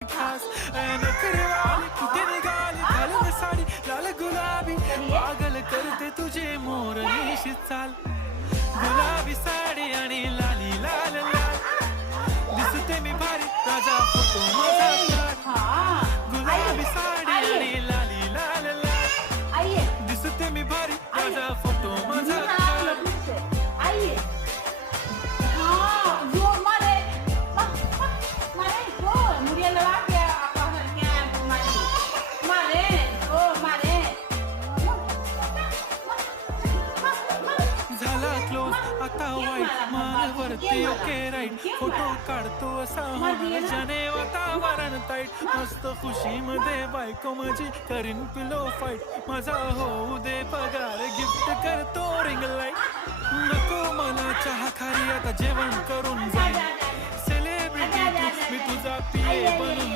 खास नखरेवाली कुठे निघाली घालून साडी लाल गुलाबी पागल करते तुझे मोर निशित चाल गुलाबी साडी आणि लाली लाल लाल दिसते मी भारी राजा फोटो माझा काढ गुलाबी साडी आणि लाली लाल लाल दिसते मी भारी राजा फोटो माझा काढ आता वाईट मालवरती ओके राईट फोटो काढतो असा होणार ज्याने वातावरण ताईट मस्त खुशी मध्ये बायको माझी करीन पिलो फाईट माझा होऊ दे पगार गिफ्ट करतो रिंग लाईट नको मला चहा खारी आता जेवण करून जाईल सेलिब्रिटी तू मी तुझा पिये बनून